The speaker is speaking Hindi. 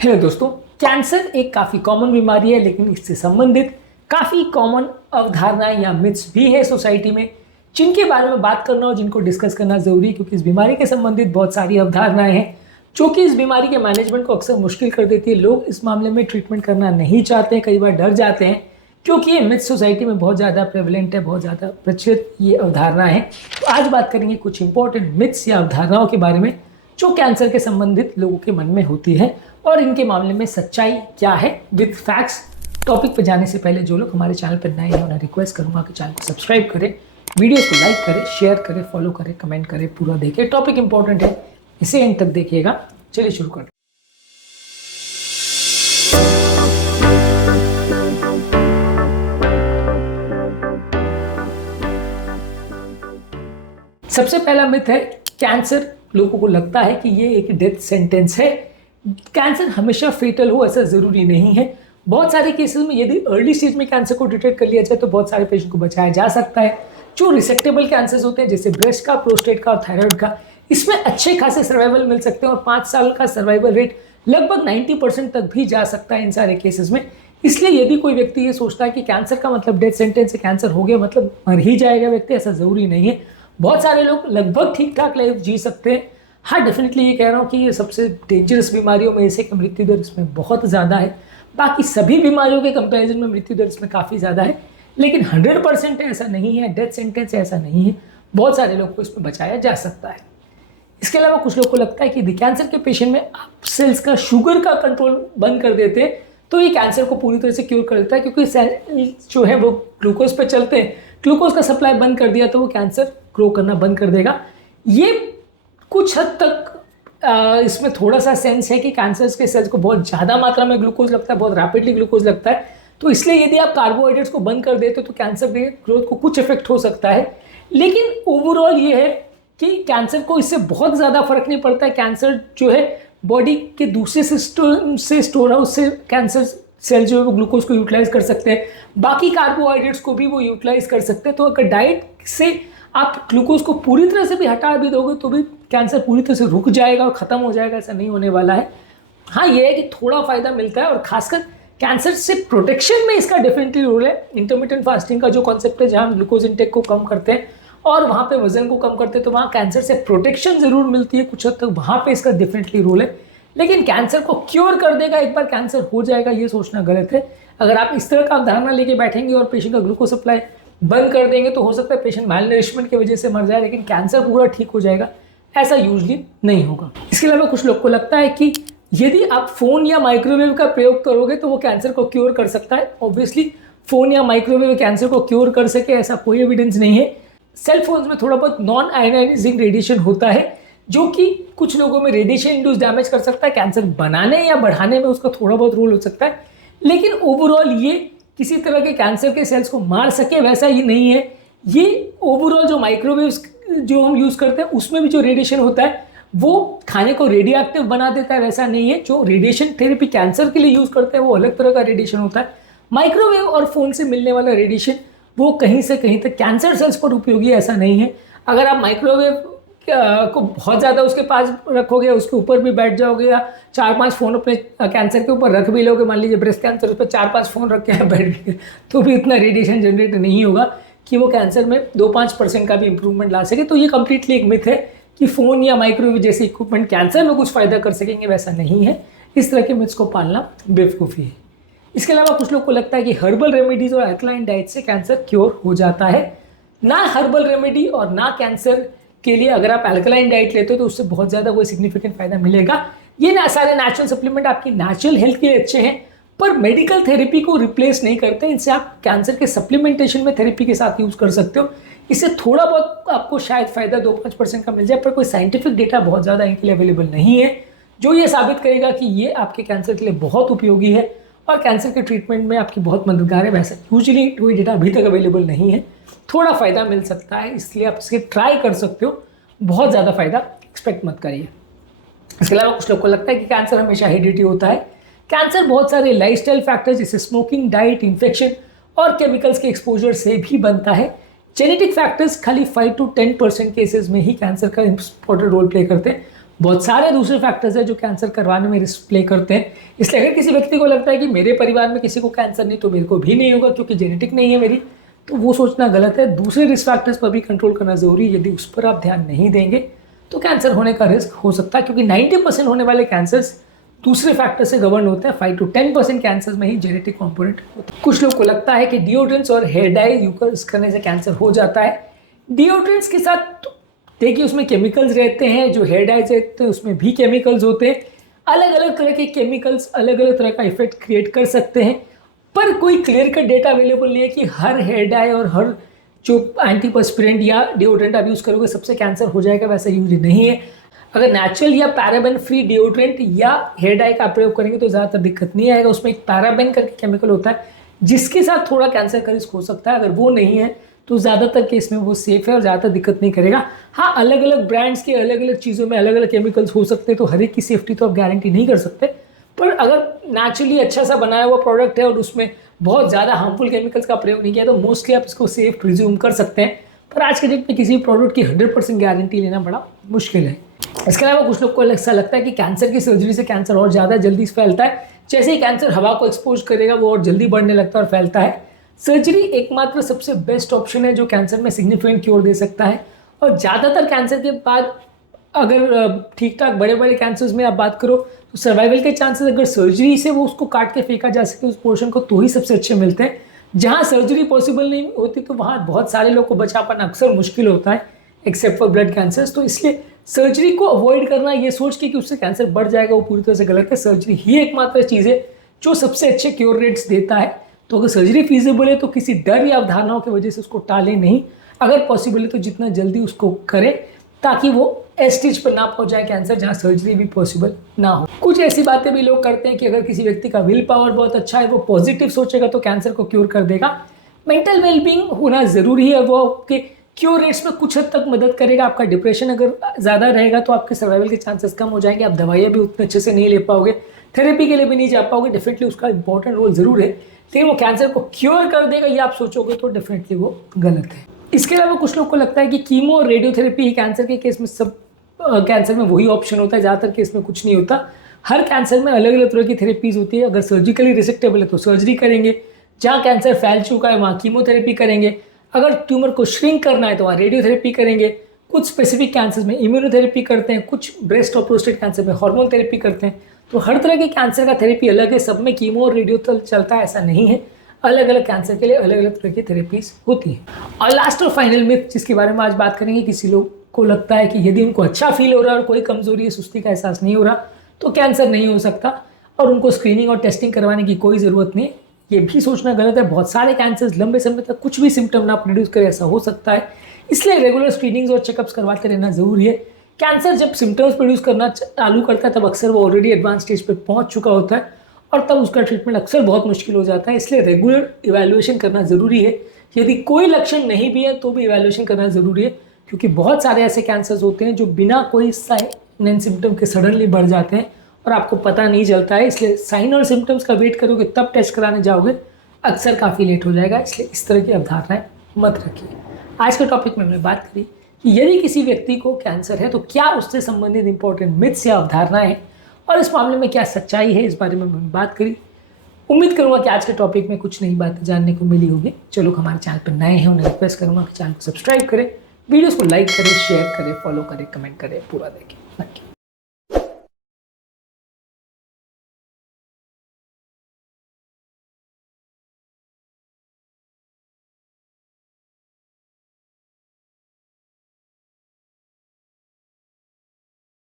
हेलो दोस्तों, कैंसर एक काफ़ी कॉमन बीमारी है, लेकिन इससे संबंधित काफ़ी कॉमन अवधारणाएं या मिथ्स भी है सोसाइटी में, जिनके बारे में बात करना और जिनको डिस्कस करना ज़रूरी है, क्योंकि इस बीमारी के संबंधित बहुत सारी अवधारणाएं हैं जो कि इस बीमारी के मैनेजमेंट को अक्सर मुश्किल कर देती है। लोग इस मामले में ट्रीटमेंट करना नहीं चाहते हैं, कई बार डर जाते हैं, क्योंकि ये मिथ्स सोसाइटी में बहुत ज़्यादा प्रेवलेंट है, बहुत ज़्यादा प्रचलित ये अवधारणा है। तो आज बात करेंगे कुछ इंपॉर्टेंट मिथ्स या अवधारणाओं के बारे में जो कैंसर के संबंधित लोगों के मन में होती है और इनके मामले में सच्चाई क्या है विद फैक्ट्स। टॉपिक पर जाने से पहले जो लोग हमारे चैनल पर नए हैं उन्हें रिक्वेस्ट करूंगा कि चैनल को सब्सक्राइब करें, वीडियोस को लाइक करें, शेयर करें, फॉलो करें, कमेंट करें, पूरा देखें। टॉपिक इंपॉर्टेंट है, इसे एंड तक देखिएगा। चलिए शुरू करें। सबसे पहला मिथ है कैंसर लोगों को लगता है कि ये एक डेथ सेंटेंस है। कैंसर हमेशा फेटल हो ऐसा ज़रूरी नहीं है। बहुत सारे केसेस में यदि अर्ली स्टेज में कैंसर को डिटेक्ट कर लिया जाए तो बहुत सारे पेशेंट को बचाया जा सकता है। जो रिसेक्टेबल कैंसर्स होते हैं जैसे ब्रेस्ट का, प्रोस्टेट का और थायराइड का, इसमें अच्छे खासे सर्वाइवल मिल सकते हैं और 5 साल का सर्वाइवल रेट लगभग 90% तक भी जा सकता है इन सारे केसेस में। इसलिए यदि कोई व्यक्ति ये सोचता है कि कैंसर का मतलब डेथ सेंटेंस से कैंसर हो गया मतलब मर ही जाएगा व्यक्ति, ऐसा ज़रूरी नहीं है। बहुत सारे लोग लगभग ठीक ठाक लाइफ जी सकते हैं। हाँ, डेफिनेटली ये कह रहा हूँ कि ये सबसे डेंजरस बीमारियों में से मृत्यु दर इसमें बहुत ज़्यादा है। बाकी सभी बीमारियों के कंपैरिजन में मृत्यु दर इसमें काफ़ी ज़्यादा है, लेकिन 100% ऐसा नहीं है, डेथ सेंटेंस ऐसा नहीं है। बहुत सारे लोग को इसमें बचाया जा सकता है। इसके अलावा कुछ लोग को लगता है कि यदि कैंसर के पेशेंट में आप सेल्स का शुगर का कंट्रोल बंद कर देते हैं तो ये कैंसर को पूरी तरह से क्योर कर देता है, क्योंकि सेल जो है वो ग्लूकोज पे चलते हैं। ग्लूकोज का सप्लाई बंद कर दिया तो वो कैंसर ग्रो करना बंद कर देगा। ये कुछ हद तक इसमें थोड़ा सा सेंस है कि कैंसर के सेल्स को बहुत ज़्यादा मात्रा में ग्लूकोज लगता है, बहुत रैपिडली ग्लूकोज लगता है, तो इसलिए यदि आप कार्बोहाइड्रेट्स को बंद कर देते तो कैंसर के ग्रोथ को कुछ इफेक्ट हो सकता है। लेकिन ओवरऑल ये है कि कैंसर को इससे बहुत ज़्यादा फर्क नहीं पड़ता है। कैंसर जो है बॉडी के दूसरे सिस्टम से स्टोर हाउस से कैंसर सेल जो है वो ग्लूकोज को यूटिलाइज कर सकते हैं, बाकी कार्बोहाइड्रेट्स को भी वो यूटिलाइज कर सकते हैं। तो अगर डाइट से आप ग्लूकोज को पूरी तरह से भी हटा भी दोगे तो भी कैंसर पूरी तरह से रुक जाएगा और ख़त्म हो जाएगा, ऐसा नहीं होने वाला है। हाँ, ये है कि थोड़ा फ़ायदा मिलता है और खासकर कैंसर से प्रोटेक्शन में इसका डेफिनेटली रोल है। इंटरमिटेंट फास्टिंग का जो कॉन्सेप्ट है, जहाँ हम ग्लूकोज इंटेक को कम करते हैं और वहाँ पे वजन को कम करते हैं, तो वहाँ कैंसर से प्रोटेक्शन ज़रूर मिलती है कुछ हद तक, वहाँ पे इसका डेफिनेटली रोल है। लेकिन कैंसर को क्योर कर देगा, एक बार कैंसर हो जाएगा, ये सोचना गलत है। अगर आप इस तरह का अवधारणा लेके बैठेंगे और पेशेंट का ग्लूकोज सप्लाई बंद कर देंगे तो हो सकता है पेशेंट मालनरिशमेंट की वजह से मर जाए, लेकिन कैंसर पूरा ठीक हो जाएगा, ऐसा यूजली नहीं होगा। इसके अलावा कुछ लोग को लगता है कि यदि आप फ़ोन या माइक्रोवेव का प्रयोग करोगे तो वो कैंसर को क्योर कर सकता है। ऑब्वियसली फ़ोन या माइक्रोवेव कैंसर को क्योर कर सके ऐसा कोई एविडेंस नहीं है। सेल फोन्स में थोड़ा बहुत नॉन आयनाइजिंग रेडिएशन होता है जो कि कुछ लोगों में रेडिएशन इंड्यूस डैमेज कर सकता है, कैंसर बनाने या बढ़ाने में उसका थोड़ा बहुत रोल हो सकता है, लेकिन ओवरऑल ये किसी तरह के कैंसर के सेल्स को मार सके वैसा ही नहीं है। ये ओवरऑल जो माइक्रोवेव्स जो हम यूज़ करते हैं उसमें भी जो रेडिएशन होता है वो खाने को रेडियोएक्टिव बना देता है, वैसा नहीं है। जो रेडिएशन थेरेपी कैंसर के लिए यूज़ करते हैं वो अलग तरह का रेडिएशन होता है। माइक्रोवेव और फ़ोन से मिलने वाला रेडिएशन वो कहीं से कहीं तक कैंसर सेल्स पर उपयोगी ऐसा नहीं है। अगर आप माइक्रोवेव को बहुत ज़्यादा उसके पास रखोगे, उसके ऊपर भी बैठ जाओगे या 4-5 फ़ोन अपने कैंसर के ऊपर रख भी लोगे, मान लीजिए ब्रेस्ट कैंसर, उस पर 4-5 फ़ोन रख के बैठ गए, तो भी इतना रेडिएशन जनरेट नहीं होगा कि वो कैंसर में 2-5% का भी इंप्रूवमेंट ला सके। तो ये कम्प्लीटली एक मिथ है कि फ़ोन या माइक्रोवेव जैसे इक्विपमेंट कैंसर में कुछ फ़ायदा कर सकेंगे, वैसा नहीं है। इस तरह के मिथ्स को पालना बेवकूफ़ी है। इसके अलावा कुछ लोग को लगता है कि हर्बल रेमेडीज़ और अल्कलाइन डाइट से कैंसर क्योर हो जाता है। ना हर्बल रेमेडी और ना कैंसर के लिए अगर आप अल्कलाइन डाइट लेते हो तो उससे बहुत ज़्यादा कोई सिग्निफिकेंट फायदा मिलेगा। ये ना सारे नेचुरल सप्लीमेंट आपकी नेचुरल हेल्थ के लिए अच्छे हैं पर मेडिकल थेरेपी को रिप्लेस नहीं करते। इनसे आप कैंसर के सप्लीमेंटेशन में थेरेपी के साथ यूज़ कर सकते हो। इससे थोड़ा बहुत आपको शायद फ़ायदा 2-5% का मिल जाए, पर कोई साइंटिफिक डेटा बहुत ज़्यादा इनके लिए अवेलेबल नहीं है जो ये साबित करेगा कि ये आपके कैंसर के लिए बहुत उपयोगी है और कैंसर के ट्रीटमेंट में आपकी बहुत मददगार है। वैसे यूजुअली कोई डेटा अभी तक अवेलेबल नहीं है। थोड़ा फ़ायदा मिल सकता है, इसलिए आप इसके ट्राई कर सकते हो, बहुत ज़्यादा फ़ायदा एक्सपेक्ट मत करिए। इसके अलावा कुछ लोग को लगता है कि कैंसर हमेशा हेरिडिटी होता है। कैंसर बहुत सारे लाइफस्टाइल फैक्टर्स जैसे स्मोकिंग, डाइट, इन्फेक्शन और केमिकल्स के एक्सपोजर से भी बनता है। जेनेटिक फैक्टर्स खाली 5 to 10% केसेस में ही कैंसर का इंपॉर्टेंट रोल प्ले करते हैं। बहुत सारे दूसरे फैक्टर्स हैं जो कैंसर करवाने में रिस्क प्ले करते हैं। इसलिए अगर किसी व्यक्ति को लगता है कि मेरे परिवार में किसी को कैंसर नहीं तो मेरे को भी नहीं होगा क्योंकि जेनेटिक नहीं है मेरी, तो वो सोचना गलत है। दूसरे रिस्क फैक्टर्स पर भी कंट्रोल करना जरूरी है। यदि उस पर आप ध्यान नहीं देंगे तो कैंसर होने का रिस्क हो सकता है, क्योंकि 90% होने वाले कैंसर्स दूसरे फैक्टर से गवर्न होते हैं। 5 to 10% कैंसर में ही जेनेटिक कंपोनेंट होता है। कुछ लोग को लगता है कि डिओड्रेंट्स और हेयर डाई यूज करने से कैंसर हो जाता है। डिओड्रेंट्स के साथ तो देखिए उसमें केमिकल्स रहते हैं, जो हेयर डाई रहते हैं उसमें भी केमिकल्स होते हैं। अलग अलग तरह के केमिकल्स अलग अलग तरह का इफेक्ट क्रिएट कर सकते हैं, पर कोई क्लियर कट डेटा अवेलेबल नहीं है कि हर हेयर डाई और हर जो एंटीपर्स्पिरेंट या डिओड्रेंट आप यूज़ करोगे सबसे कैंसर हो जाएगा, वैसा यूज नहीं है। अगर नेचुरल या पैराबेन फ्री डिओड्रेंट या हेयर डाई का प्रयोग करेंगे तो ज़्यादातर दिक्कत नहीं आएगा। उसमें एक पैराबेन करके केमिकल होता है जिसके साथ थोड़ा कैंसर का रिस्क हो सकता है। अगर वो नहीं है तो ज़्यादातर केस में वो सेफ है और ज़्यादातर दिक्कत नहीं करेगा। हाँ, अलग अलग ब्रांड्स के अलग अलग चीज़ों में अलग अलग केमिकल्स हो सकते हैं, तो हर एक की सेफ्टी तो आप गारंटी नहीं कर सकते। पर अगर नेचुरली अच्छा सा बनाया हुआ प्रोडक्ट है और उसमें बहुत ज़्यादा हार्मफुल केमिकल्स का प्रयोग नहीं किया तो मोस्टली आप इसको सेफ प्रिज्यूम कर सकते हैं। पर आज के डेट में किसी भी प्रोडक्ट की 100% गारंटी लेना बड़ा मुश्किल है। इसके अलावा कुछ लोग को ऐसा लगता है कि कैंसर की सर्जरी से कैंसर और ज़्यादा जल्दी फैलता है। जैसे ही कैंसर हवा को एक्सपोज करेगा वो और जल्दी बढ़ने लगता है और फैलता है। सर्जरी एकमात्र सबसे बेस्ट ऑप्शन है जो कैंसर में सिग्निफिकेंट क्योर दे सकता है। और ज़्यादातर कैंसर के बाद अगर ठीक ठाक बड़े बड़े कैंसर्स में आप बात करो तो सर्वाइवल के चांसेस अगर सर्जरी से वो उसको काट के फेंका जा सके उस पोर्शन को तो ही सबसे अच्छे मिलते हैं। जहाँ सर्जरी पॉसिबल नहीं होती तो वहाँ बहुत सारे लोग को बचा पाना अक्सर मुश्किल होता है, एक्सेप्ट फॉर ब्लड कैंसर्स। तो इसलिए सर्जरी को अवॉइड करना ये सोच के कि उससे कैंसर बढ़ जाएगा वो पूरी तरह से गलत है। सर्जरी ही एकमात्र चीज़ है जो सबसे अच्छे क्योर रेट्स देता है। तो अगर सर्जरी फीजिबल है तो किसी डर या अवधारणाओं की वजह से उसको टालें नहीं। अगर पॉसिबल है तो जितना जल्दी उसको करें ताकि वो स्टेज पर ना पहुंच जाए कैंसर जहां सर्जरी भी पॉसिबल ना हो। कुछ ऐसी बातें भी लोग करते हैं कि अगर किसी व्यक्ति का विल पावर बहुत अच्छा है, वो पॉजिटिव सोचेगा तो कैंसर को क्योर कर देगा। मेंटल वेलबींग होना जरूरी है, वो आपके क्योर रेट्स में कुछ हद तक मदद करेगा। आपका डिप्रेशन अगर ज़्यादा रहेगा तो आपके सर्वाइवल के चांसेस कम हो जाएंगे। आप दवाइयाँ भी उतने अच्छे से नहीं ले पाओगे, थेरेपी के लिए भी नहीं जा पाओगे। डेफिनेटली उसका इंपॉर्टेंट रोल जरूर है, लेकिन वो कैंसर को क्योर कर देगा ये आप सोचोगे तो डेफिनेटली वो गलत है। इसके अलावा कुछ लोग को लगता है कि कीमो और रेडियोथेरेपी ही कैंसर के केस में सब कैंसर में वही ऑप्शन होता है, ज़्यादातर केस में कुछ नहीं होता। हर कैंसर में अलग अलग तरह की थेरेपीज होती है। अगर सर्जिकली रिसेक्टेबल है तो सर्जरी करेंगे, जहाँ कैंसर फैल चुका है वहाँ कीमोथेरेपी करेंगे, अगर ट्यूमर को श्रिंक करना है तो वहाँ रेडियोथेरेपी करेंगे। कुछ स्पेसिफिक कैंसर में इम्यूनोथेरेपी करते हैं, कुछ ब्रेस्ट और प्रोस्टेट कैंसर में हार्मोन थेरेपी करते हैं। तो हर तरह के कैंसर का थेरेपी अलग है, सब में कीमो और रेडियो चलता है ऐसा नहीं है। अलग अलग कैंसर के लिए अलग अलग तरह की थेरेपीज होती हैं। और लास्ट और फाइनल मिथ जिसके बारे में आज बात करेंगे, किसी लोग को लगता है कि यदि उनको अच्छा फील हो रहा है और कोई कमजोरी या सुस्ती का एहसास नहीं हो रहा तो कैंसर नहीं हो सकता और उनको स्क्रीनिंग और टेस्टिंग करवाने की कोई ज़रूरत नहीं। ये भी सोचना गलत है। बहुत सारे कैंसर्स लंबे समय तक कुछ भी सिम्टम ना प्रोड्यूस करे ऐसा हो सकता है, इसलिए रेगुलर स्क्रीनिंग्स और चेकअप्स करवाते रहना ज़रूरी है। कैंसर जब सिम्टम्स प्रोड्यूस करना चालू करता है तब अक्सर वो ऑलरेडी एडवांस स्टेज पर पहुंच चुका होता है और तब उसका ट्रीटमेंट अक्सर बहुत मुश्किल हो जाता है। इसलिए रेगुलर इवैल्यूएशन करना ज़रूरी है। यदि कोई लक्षण नहीं भी है तो भी इवैल्यूएशन करना ज़रूरी है, क्योंकि बहुत सारे ऐसे कैंसर्स होते हैं जो बिना कोई साइन एंड सिम्टम के सडनली बढ़ जाते हैं और आपको पता नहीं चलता है। इसलिए साइन और सिम्टम्स का वेट करोगे तब टेस्ट कराने जाओगे, अक्सर काफ़ी लेट हो जाएगा। इसलिए इस तरह की अवधारणाएं मत रखिए। आज के टॉपिक में हमने बात करी कि यदि किसी व्यक्ति को कैंसर है तो क्या उससे संबंधित इंपॉर्टेंट मिथ्स या अवधारणाएं हैं और इस मामले में क्या सच्चाई है, इस बारे में हमने बात करी। उम्मीद करूंगा कि आज के टॉपिक में कुछ नई बातें जानने को मिली होगी। चलो हमारे चैनल पर नए हैं उन्हें रिक्वेस्ट करूंगा कि चैनल को सब्सक्राइब करें, वीडियोस को लाइक करें, शेयर करें, फॉलो करें, कमेंट करें, पूरा देखें। Thank you.